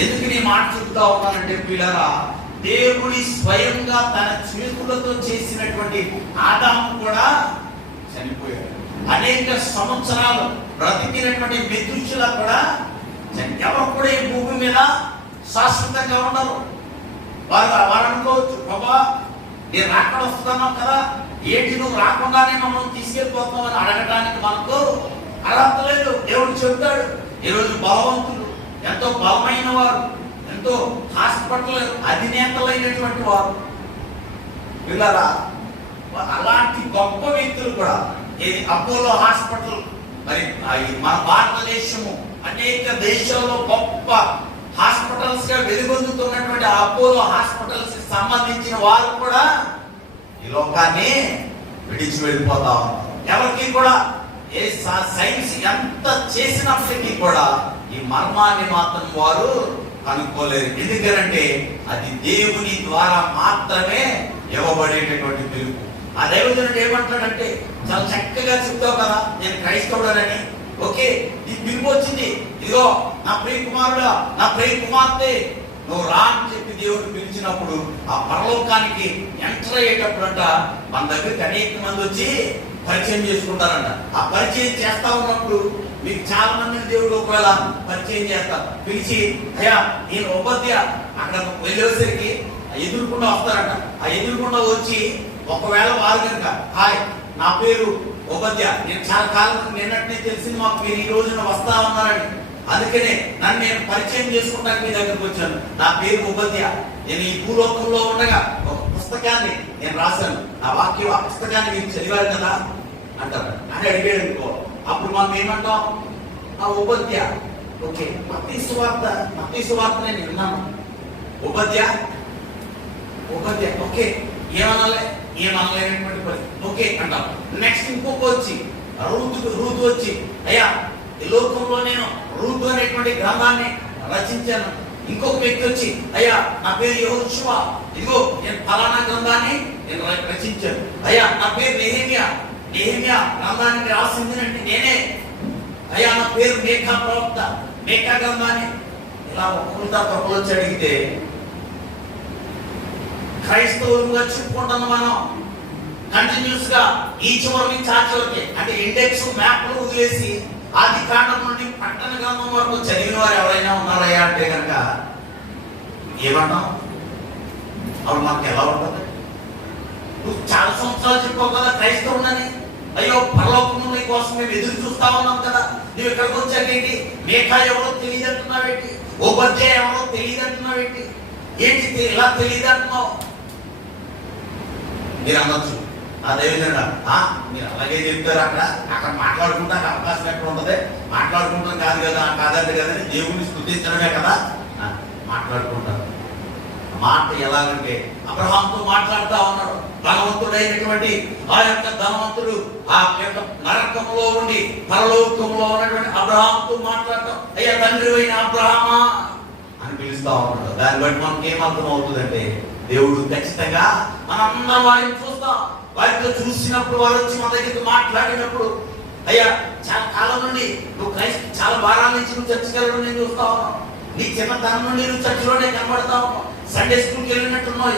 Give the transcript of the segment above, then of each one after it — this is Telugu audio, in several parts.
ఎందుకు నీ మాట చెప్తా ఉన్నానంటే పిల్లరా, దేవుడి స్వయంగా తన చేతులతో చేసినటువంటి ఆదాము కూడా చనిపోయాడు. అనేక సంవత్సరాలు బ్రతికినటువంటి మెతుషుల కూడా ఎవరు కూడా ఈ భూమి మీద శాశ్వతంగా ఉండరు. వారు అనుకోవచ్చు, బాబా నేను రాకడ వస్తున్నావు కదా, ఏంటి నువ్వు రాకుండానే మమ్మల్ని తీసుకెళ్ళిపోతావు అని అడగడానికి మనకు అర్హత లేదు. దేవుడు చెబుతాడు, ఈరోజు బలవంతులు, ఎంతో బలమైన వారు, ఎంతో హాస్పిటల్ అధినేతలైనటువంటి వారు పిల్లరా, అలాంటి గొప్ప వ్యక్తులు కూడా ఏది అపోలో హాస్పిటల్, మరి మన భారతదేశము అనేక దేశాల్లో గొప్ప హాస్పిటల్స్ గా వెలుగొందుతున్నటువంటి అపోలో హాస్పిటల్స్ కి సంబంధించిన వారు కూడా ఈ లోకాన్ని విడిచి వెళ్ళిపోతా ఉన్నారు. ఎవరికి కూడా ఏ సైన్స్ ఎంత చేసినప్పటికీ కూడా ఈ మర్మాన్ని మాత్రం వారు కనుక్కోలేరు. ఎందుకంటే అది దేవుని ద్వారా మాత్రమే ఇవ్వబడేటటువంటి పిలుపు. ఆ దైవజనుడు ఏమంటాడంటే, చాలా చక్కగా చెప్తావు కదా, నేను క్రైస్తవుడనని, ఓకే ఈ పిలుపు వచ్చింది, ఇదిగో నా ప్రియ కుమారుడా, నా ప్రియ కుమార్తె, నువ్వు రా అని చెప్పి దేవుడు పిలిచినప్పుడు ఆ పరలోకానికి ఎంటర్ అయ్యేటప్పుడు అంట మన దగ్గరికి అనేక మంది వచ్చి పరిచయం చేసుకుంటారంట. ఆ పరిచయం చేస్తా ఉన్నప్పుడు మీకు చాలా మందిని దేవుడు ఒకవేళ పరిచయం చేస్తారు, పిలిచి అయ్యా నేను ఉపాధ్య అక్కడ వెళ్ళేసరికి ఎదురుకుండా వస్తారంట. ఆ ఎదురుకుండా వచ్చి ఒకవేళ వారు కనుక, హాయ్ నా పేరు ఉపాధ్య, నేను చాలా కాలం నిన్నట్నే తెలిసింది మాకు, మీరు ఈ రోజున వస్తా ఉన్నారని, అందుకనే నన్ను నేను పరిచయం చేసుకుంటానికి మీ దగ్గరకు వచ్చాను, నా పేరు ఉపాధ్య, నేను ఈ భూలోకంలో ఉండగా ఒక పుస్తకాన్ని నేను రాశాను, ఆ వాక్యం ఆ పుస్తకాన్ని మీరు చదివారు కదా అంటారు అని అడిగాడు అనుకో. అప్పుడు మనం ఏమంటాం, ఆ ఉపాధ్య, ఓకే మత్తయి సువార్త నేను విన్నాను, ఉపాధ్య ఓకే ఏమనలేనటువంటి పని, ఓకే అంటాం. నెక్స్ట్ ఇంకొక వచ్చి రూతు వచ్చి, అయ్యా ఈ లోకంలో నేను రూతు అనేటువంటి గ్రంథాన్ని రచించాను. ఇంకొక వ్యక్తి వచ్చి, అయ్యా నా పేరు యెహోషువ, ఇదిగో నేను ఫలానా గ్రంథాన్ని నేను రచించాను. అయ్యా నా పేరు నెహెమ్యా గ్రంథాన్ని రాసింది అంటే నేనే. అయ్యా నా పేరు మేకా ప్రవక్త, మేకా గ్రంథాన్ని. ఇలా ఒక్కొక్కరితో ఒకరు వచ్చి అడిగితే క్రైస్తవులుగా చెప్పుకుంటున్నాం మనం కంటిన్యూస్ గా ఈ చివరి నుంచి ఆ చివరికి, అంటే ఇండెక్స్ మ్యాప్లు వదిలేసి ఆది కాండం నుండి ప్రకటన గ్రంథం వరకు చదివిన వారు ఎవరైనా ఉన్నారయ్యా అంటే కనుక ఏమన్నాం? అప్పుడు మనకు ఎలా ఉంటుంది? నువ్వు చాలా సంవత్సరాలు చెప్పావు కదా క్రైస్తవునని, అయ్యో పరలోకము నీ కోసం మేము ఎదురు చూస్తా ఉన్నాం కదా, నువ్వు ఇక్కడికి వచ్చాకేంటి, మేకా ఎవరో తెలియదు అంటున్నావేంటి, ఉపాధ్య ఎవరో తెలియదు అంటున్నావేంటి, ఏంటి ఇలా తెలియదు అంటున్నావు? మీరు అనొచ్చు, ఆ దైవజనుడు మీరు అలాగే చెప్తారు, అక్కడ మాట్లాడుకుంటానికి అవకాశం ఎక్కడ ఉంటుంది, మాట్లాడుకుంటాం కాదంటే కదండి, దేవుడిని స్తుతించడమే కదా మాట్లాడుకుంటారు. మాట ఎలాగంటే అబ్రహాంతో మాట్లాడుతూ ఉన్నాడు, ధనవంతుడైనటువంటి ఆ యొక్క ధనవంతుడు ఆ యొక్క నరకంలో ఉండి పరలోకంలో ఉన్నటువంటి అబ్రహాంతో మాట్లాడతాం, అయ్యా తండ్రి అయిన అబ్రహామా అని పిలుస్తా ఉన్నాడు. దాన్ని బట్టి మనకి ఏమర్థం అవుతుందంటే, దేవుడు ఖచ్చితంగా మనందరం వారిని చూస్తాం, వారితో చూసినప్పుడు వారు వచ్చి మన దగ్గరికి మాట్లాడినప్పుడు, అయ్యా చాలా కాలం నుండి నువ్వు చాలా వారాల నుంచి నువ్వు చర్చికి వెళ్ళడం నేను చూస్తా ఉన్నావు, నీ చిన్నతనం నుండి నువ్వు చర్చిలోనే కనబడతా ఉన్నావు, సండే స్కూల్కి వెళ్ళినట్టున్నావు,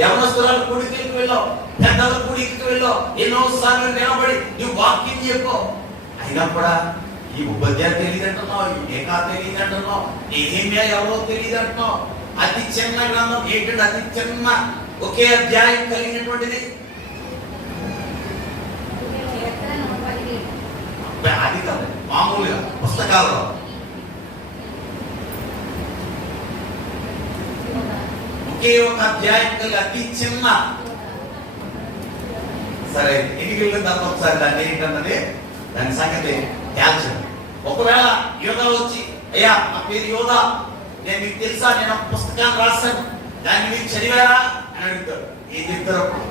యవనస్తురాలు కూడికి వెళ్ళావు, పెద్దల కూడికి వెళ్ళావు, ఎన్నో సార్లు నిలబడి నువ్వు వాక్యం చెప్పావు, అయినా కూడా ఈ ఉపాధ్యాయ తెలియదు అంటున్నావు, ఈ మేకా తెలియదు అంటున్నావు, నెహెమ్యా ఎవరో తెలియదు అంటున్నావు. అతి చిన్న గ్రంథం ఏంటంటే, అతి చిన్న ఒకే అధ్యాయం కలిగినటువంటిది, అది కాదు మామూలుగా పుస్తకాలలో ఒకే ఒక అధ్యాయం కలిగి అతి చిన్న. సరే ఇంటికి వెళ్ళిన తర్వాత ఒకసారి దాన్ని ఏంటన్నది దాని సంగతి తేల్చండి. ఒకవేళ యోధా వచ్చి, అయ్యా నా పేరు యోధా, నేను మీకు తెలుసా, నేను ఒక పుస్తకాన్ని రాశాను, దాన్ని మీరు చదివారా అని అడుగుతారు. ఏం చెప్తారు అప్పుడు?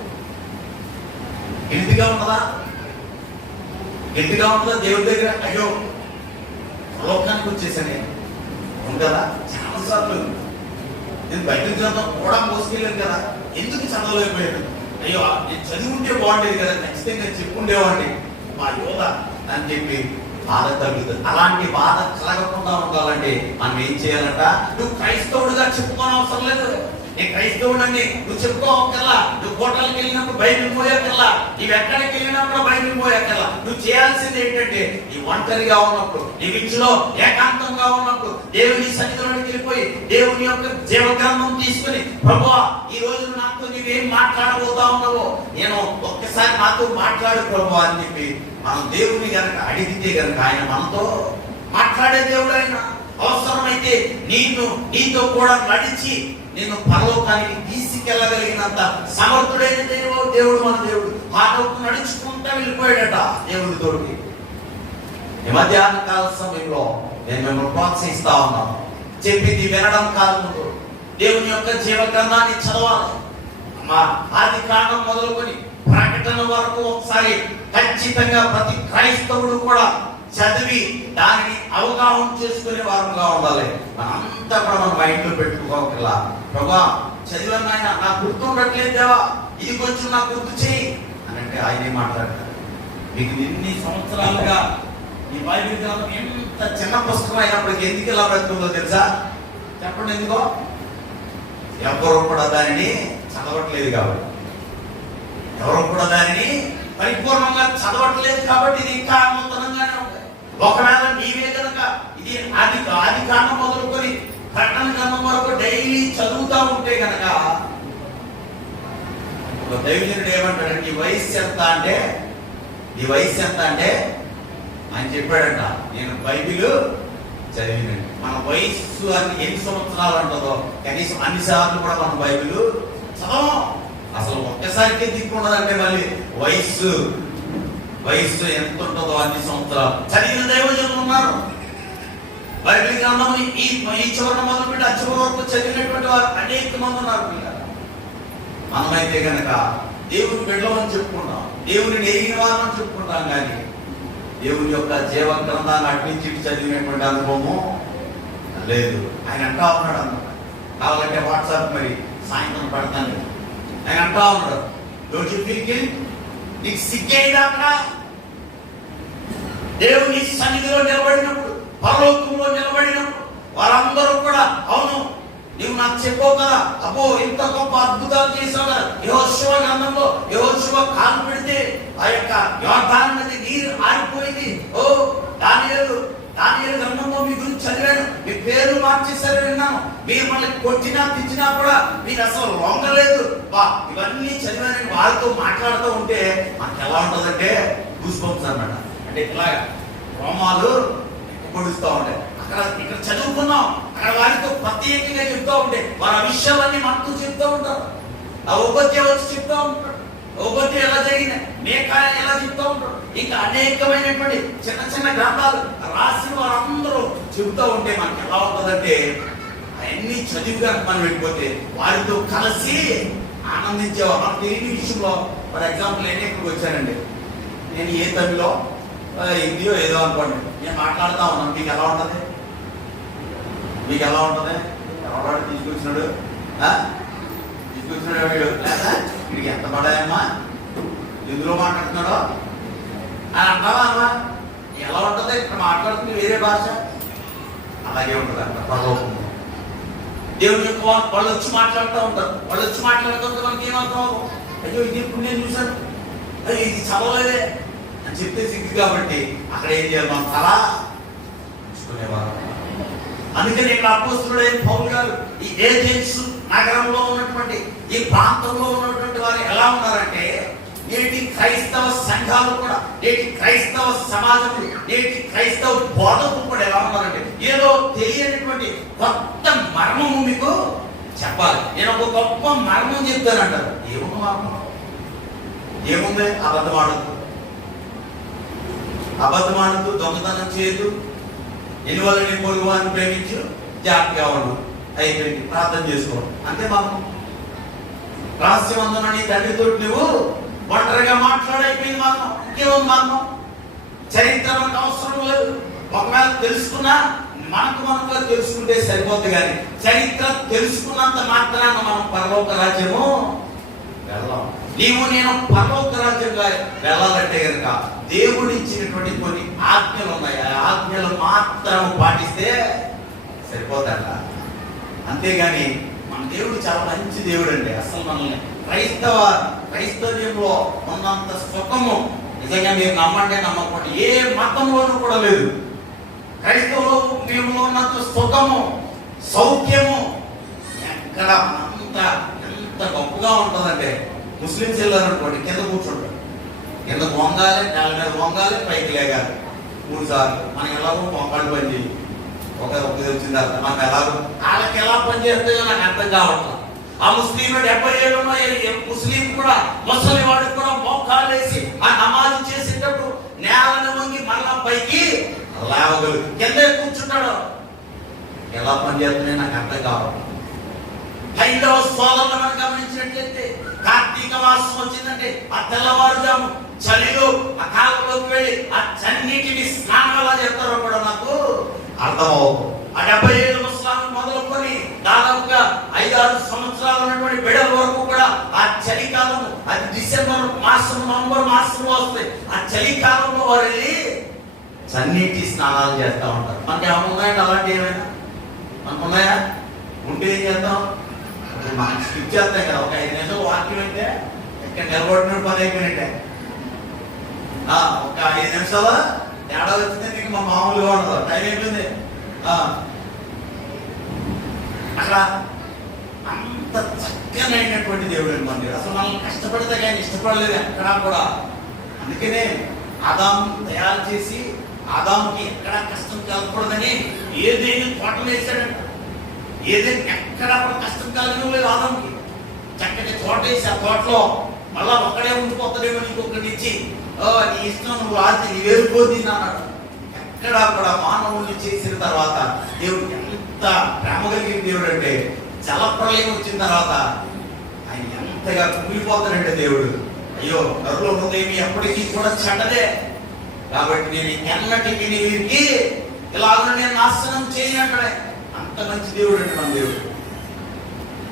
గట్టిగా ఉంటుందా దేవుడి దగ్గర? అయ్యో లోకానికి వచ్చేసాను నేను ఉంటుందా? చాలాసార్లు నేను బయటకు చదవడం కూడా మోసుకెళ్ళాను కదా, ఎందుకు చదవలేకపోయాను? అయ్యో నేను చదివి ఉంటే బాగుండేది కదా, ఖచ్చితంగా చెప్పుండేవాడిని మా యోధ అని చెప్పి బాధ కలుగుతుంది. అలాంటి బాధ కలగకుండా ఉండాలంటే మనం ఏం చేయాలంట? నువ్వు క్రైస్తవుడిగా చెప్పుకోని అవసరం లేదు. నేను క్రైస్తవుడని నువ్వు చెప్పుకోవక్కర్లా. నువ్వు హోటల్కి వెళ్ళినప్పుడు బైబిల్ మోయక్కర్లా. నువ్వు ఎక్కడికి వెళ్ళినప్పుడు బైబిల్ మోయక్కర్లా. నువ్వు చేయాల్సింది ఏంటంటే, నీ ఒంటరిగా ఉన్నప్పుడు, నీ ఇంట్లో ఏకాంతంగా ఉన్నప్పుడు దేవుని సన్నిధిలోకి వెళ్ళిపోయి దేవుని యొక్క జీవగ్రంథం తీసుకుని, ప్రభువా ఈ రోజు నాతో నువ్వేం మాట్లాడబోతా ఉన్నావో నేను ఒక్కసారి నాతో మాట్లాడు ప్రభువా అని చెప్పి మనం దేవుని గనక అడిగితే గనక ఆయన మనతో మాట్లాడే దేవుడు. ఆయన అవసరమైతే నీతో కూడా నడిచి నిన్ను పరలోకానికి తీసుకెళ్ళగలిగినంత సమర్థుడైన దేవుడు మన దేవుడు. ఆటోకు నడుచుకుంటా వెళ్ళిపోయాడట దేవుడి తోడికి. ఈ మధ్యాహ్న కాల సమయంలో నేను మిమ్మల్ని ప్రోత్సహిస్తా ఉన్నాను. చెప్పింది వినడం కాదు, దేవుని యొక్క జీవగ్రంథాన్ని చదవాలి. ఆది కాండం మొదలుకొని ప్రకటన వరకు ఒకసారి ఖచ్చితంగా ప్రతి క్రైస్తవుడు కూడా చదివి దానిని అవగాహన చేసుకునే వారంగా ఉండాలి. మనంతా కూడా మన మైండ్లో పెట్టుకోగల, ప్రభా చదివాను ఆయన నాకు గుర్తుండట్లేదు దేవా, ఇది కొంచెం నాకు గుర్తు చేయి అని అంటే ఆయనే మాట్లాడతారు. మీకు ఎన్ని సంవత్సరాలుగా ఈ బైబిల్ గ్రంథం ఎంత చిన్న పుస్తకం అయినప్పటికీ ఎందుకు ఇలా బ్రతుకుందో తెలుసా? చెప్పండి ఎందుకో? ఎవరు కూడా దానిని చదవట్లేదు కాబట్టి, ఎవరు కూడా దానిని పరిపూర్ణంగా చదవట్లేదు కాబట్టి ఇది ఇంకా నూతనంగానే ఉంది. ఒకవేళ నీవే కనుక ఇది ఆది కాండం మొదలుకొని ప్రకటన గ్రంథం వరకు డైలీ చదువుతా ఉంటే కనుక, ఒక దైవజనుడు ఏమంటాడు, నీ వయస్సు ఎంత అంటే ఆయన చెప్పాడంట, నేను బైబిల్ చదివినండి. మన వయస్సు అని ఎన్ని సంవత్సరాలు అంటుందో కనీసం అన్ని సార్లు కూడా మనం బైబిల్ చదవం. అసలు ఒక్కసారికే దిక్కుండదంటే మళ్ళీ వయస్సు ఎంత ఉంటుందో అన్ని సంవత్సరాలు చదివిన దైవజనులు ఉన్నారు. బైబిల్ గ్రంథం ఈ చివరన మొదలుపెట్టి ఆ చివరి వరకు చదివినటువంటి వారు అనేక మంది ఉన్నారు. మనమైతే కనుక దేవుని బిడ్డలని చెప్పుకుంటాం, దేవుని ఎరిగిన వారని చెప్పుకుంటాం, కానీ దేవుని యొక్క జీవ గ్రంథాన్ని అట్నుంచి చదివినటువంటి అనుభవము లేదు. ఆయన అంటా ఉన్నాడు అన్నమాట. కావాలంటే వాట్సాప్ మరి సాయంత్రం పెడతాను. ఆయన అంటా ఉన్నాడు, డోంట్ యు ఫీల్ గిల్ట్? నీకు సిగ్గేదాకా దేవుని సన్నిధిలో నిలబడినప్పుడు, పరలోకంలో నిలబడినప్పుడు వారందరూ కూడా అవును నీవు నాకు చెప్పావు కదా, అబ్బో ఇంత గొప్ప అద్భుతాలు చేసావు కదా. యెహోషువ గ్రంథంలో యెహోషువ కాలు పెడితే ఆ యొక్క యోర్దాను నది నీరు ఆరిపోయింది. ఓ దానియేలు గ్రంథంలో మీ గురించి చదివాను, మీ పేరు మార్చేసారు విన్నాను, మీరు మళ్ళీ కొట్టినా తిచ్చినా కూడా మీకు అసలు లొంగలేదు. ఇవన్నీ చదివానని వాళ్ళతో మాట్లాడుతూ ఉంటే మనకు ఎలా ఉంటుందంటే గూస్ బంప్స్ అన్నమాట. అంటే ఇలాగా రోమాలు పొడుస్తూ ఉంటాయి. ఇక్కడ చదువుకున్నాం, అక్కడ వారితో ప్రత్యేకంగా చెప్తూ ఉంటే వారి విషయాలన్నీ మనతో చెప్తూ ఉంటారు. ఆ ఉపత్య వచ్చి చెప్తూ ఉంటారు, ఉపత్య ఎలా జరిగింది, మేకాయ ఎలా చెప్తూ ఉంటారు. ఇంకా అనేకమైనటువంటి చిన్న చిన్న గ్రంథాలు రాసిన వారందరూ చెబుతూ ఉంటే మనకి ఎలా ఉంటుందంటే అవన్నీ చదివిగా మనం వెళ్ళిపోతే వారితో కలిసి ఆనందించేవారు. మనకు తెలియని విషయంలో ఫర్ ఎగ్జాంపుల్ నేను ఇక్కడికి వచ్చానండి, నేను ఏ తమిళో హిందీయో ఏదో అనుకోండి, నేను మాట్లాడుతూ ఉన్నాను, మీకు ఎలా ఉంటుంది? ఎవరు తీసుకొచ్చినాడు వీడు లేదా వీడికి ఎంత పడాయమ్మా ఎందులో మాట్లాడుతున్నాడో అని అంటావా అమ్మా? ఎలా ఉంటుంది? ఇక్కడ మాట్లాడుతుంది వేరే భాష, అలాగే ఉంటుంది అంట పరలోకం. దేవుని యొక్క వాళ్ళు వచ్చి మాట్లాడుతూ ఉంటారు. వాళ్ళు వచ్చి మాట్లాడుతుంటే మనకి ఏమర్థం? అయ్యో ఇది ఇప్పుడు నేను చూశాను, అయ్యో ఇది చదవలేదే అని చెప్తే సిగ్గు. కాబట్టి అక్కడ ఏం చేయాలి? మనం తలా ఉంచుకునేవారు. అందుకని ఇక్కడ అపోస్తలుడైన పౌలు గారు ఈ ఏథెన్స్ నగరంలో ఉన్నటువంటి ఈ ప్రాంతంలో ఉన్నటువంటి వారు ఎలా ఉన్నారంటే, నేటి క్రైస్తవ సంఘాలు కూడా, నేటి క్రైస్తవ సమాజంలో, నేటి క్రైస్తవ బోధకులు కూడా ఎలా ఉన్నారంటే, ఏదో తెలియనటువంటి కొత్త మర్మము మీకు చెప్పాలి. నేను ఒక గొప్ప మర్మం చెప్తానంటారు. ఏముంది మర్మం? ఏముంది? అబద్ధమాడద్దు, దొంగతనం చేయదు, ఎన్నివల్లని పొరుగు అని ప్రేమించు, జాగ్రత్తగా ఉండు, అయిపోయింది, ప్రార్థన చేసుకోవడం అంతే. మర్మం రహస్యమందున నీ తండ్రితో నువ్వు ఒంటరిగా మాట్లాడైపోయింది. మర్మం ఇంకేముంది? మర్మం చరిత్ర మనకు అవసరం లేదు. ఒకవేళ తెలుసుకున్నా మనకు తెలుసుకుంటే సరిపోద్ది, కానీ చరిత్ర తెలుసుకున్నంత మాత్రాన మనం పరలోక రాజ్యము వెళ్ళాం. నీవు నేను పరలోక రాజ్యంగా వెళ్ళాలంటే కనుక దేవుడు ఇచ్చినటువంటి కొన్ని ఆజ్ఞలు ఉన్నాయి. ఆ ఆజ్ఞలు మాత్రం పాటిస్తే సరిపోతాడ. అంతేగాని మన దేవుడు చాలా మంచి దేవుడు అండి. అసలు మనల్ని క్రైస్తవ్యంలో ఉన్నంత సుఖము నిజంగా మీరు నమ్మండి నమ్మకండి ఏ మతంలోనూ కూడా లేదు. క్రైస్తవులో ఉన్నంత సుఖము సౌఖ్యము ఎక్కడ ఎంత గొప్పగా ఉంటుందంటే, ముస్లింస్ వెళ్ళారు అనుకోండి, కింద కూర్చుంటారు, కింద వంగాలి, నేల మీద వంగాలి, పైకి లేగాలి 3 సార్లు. మనకి ఎలాగో మొక్కలు పని చేయి ఒక వచ్చిన తర్వాత మనం ఎలాగో వాళ్ళకి ఎలా పని చేస్తాయో నాకు అర్థం కావట్లేదు. ఆ ముస్లిం 70 ఏళ్ళు ముస్లిం కూడా ముసలి వాడికి కూడా మోకాలు వేసి ఆ నమాజు చేసేటప్పుడు నేలను వంగి మళ్ళా పైకి లేవగలు కింద కూర్చుంటాడు. ఎలా పని చేస్తున్నాయో నాకు అర్థం కావట్లేదు. హైందవ సోదరులు మనం గమనించినట్లయితే కార్తీక మాసం వచ్చిందంటే ఆ తెల్లవారుజాము చలిలో ఆ కాలంలోకి వెళ్ళి ఆ చన్నీటిని స్నానం ఎలా చేస్తారో కూడా నాకు అర్థమవు. ఆ 70 ఏళ్ళ ముస్లాంలు మొదలుకొని దాదాపుగా 5-6 సంవత్సరాలు ఉన్నటువంటి బిడ్డల వరకు కూడా ఆ చలికాలము, అది డిసెంబర్ మాసం నవంబర్ మాసంలో వస్తాయి. ఆ చలికాలంలో వారు వెళ్ళి చన్నీటి స్నానాలు చేస్తూ ఉంటారు. మనకి ఏమైనా ఉన్నాయండి అలాంటి? ఏమైనా మనకు ఉన్నాయా? ఉంటే ఏం చేద్దాం? మనకి స్కిప్ చేస్తాం కదా. ఒక 5 నిమిషాలు వాక్యం అయితే ఇక్కడ నిలబడిన పని అయిపోయినట్టే. ఒక 5 నిమిషాలు తేడా వచ్చింది నీకు మా మామూలుగా ఉండదు. టైం అయిపోయింది. అక్కడ అంత చక్కనైనటువంటి దేవుడు మన దేవుడు. అసలు మనల్ని కష్టపడితే కానీ ఇష్టపడలేదు ఎక్కడా కూడా. అందుకనే ఆదాము తయారు చేసి ఆదాముకి ఎక్కడా కష్టం కలగకూడదని ఏదేని తోటలు వేసాడంట. ఏదైనా ఎక్కడ కూడా కష్టం కలగలేదు ఆదాముకి. చక్కటి తోట వేసి ఆ తోటలో మళ్ళా ఒక్కడే ఉండిపోతాడేమో ఇంకొకటి ఇచ్చి నీ ఇష్టం నువ్వు రాజు నీ వేరుకోద్ది అన్నాడు. ఎక్కడా కూడా మానవుల్ని చేసిన తర్వాత దేవుడు ఎంత ప్రేమ కలిగిన దేవుడు అంటే, జలప్రలయం వచ్చిన తర్వాత ఆయన ఎంతగా కూలిపోతాడంటే దేవుడు, అయ్యో నరులో హృదయం ఎప్పటికీ కూడా చెడ్డదే, కాబట్టి నేను ఎన్నటికీ వీరికి ఇలాగ నేను నాశనం చేయనక్కడే. అంత మంచి దేవుడు అంటే మన దేవుడు.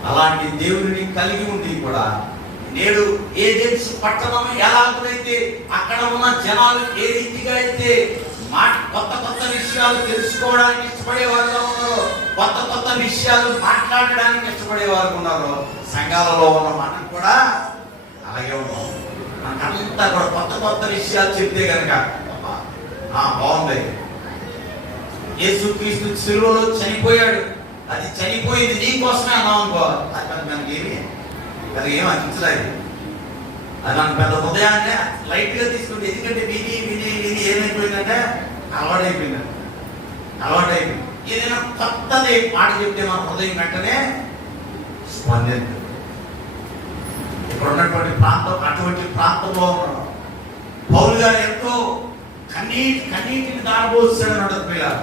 అలాంటి దేవుడిని కలిగి ఉండి కూడా నేడు ఏజెన్సీ పట్టణం ఎలాగైతే అక్కడ ఉన్న జనాలు ఏ రీతిగా అయితే కొత్త విషయాలు తెలుసుకోవడానికి ఇష్టపడేవారుగా ఉన్నారో, కొత్త విషయాలు మాట్లాడడానికి ఇష్టపడేవారు ఉన్నారో, సంఘాలలో ఉన్న మనం కూడా అలాగే ఉన్నాం. మనకంతా కూడా కొత్త విషయాలు చెప్తే కనుక బాగుంది. యేసుక్రీస్తు సిలువలో చనిపోయాడు, అది చనిపోయింది నీ కోసమే అన్నాం అనుకో, మనకేమి అది ఏం అనిపించలేదు. అది మన పెద్ద హృదయాన్ని లైట్ గా తీసుకుంటే, ఎందుకంటే విని ఏమైపోయిందంటే అలవాటైపోయింది. ఏదైనా కొత్తది మాట చెప్తే మన హృదయం వెంటనే స్పందించదు. ఇక్కడ ఉన్నటువంటి ప్రాంతం అటువంటి ప్రాంతంలో పౌలు గారు ఎంతో కన్నీటిని దారబోసాడు అన్నట్టు పిల్లలు.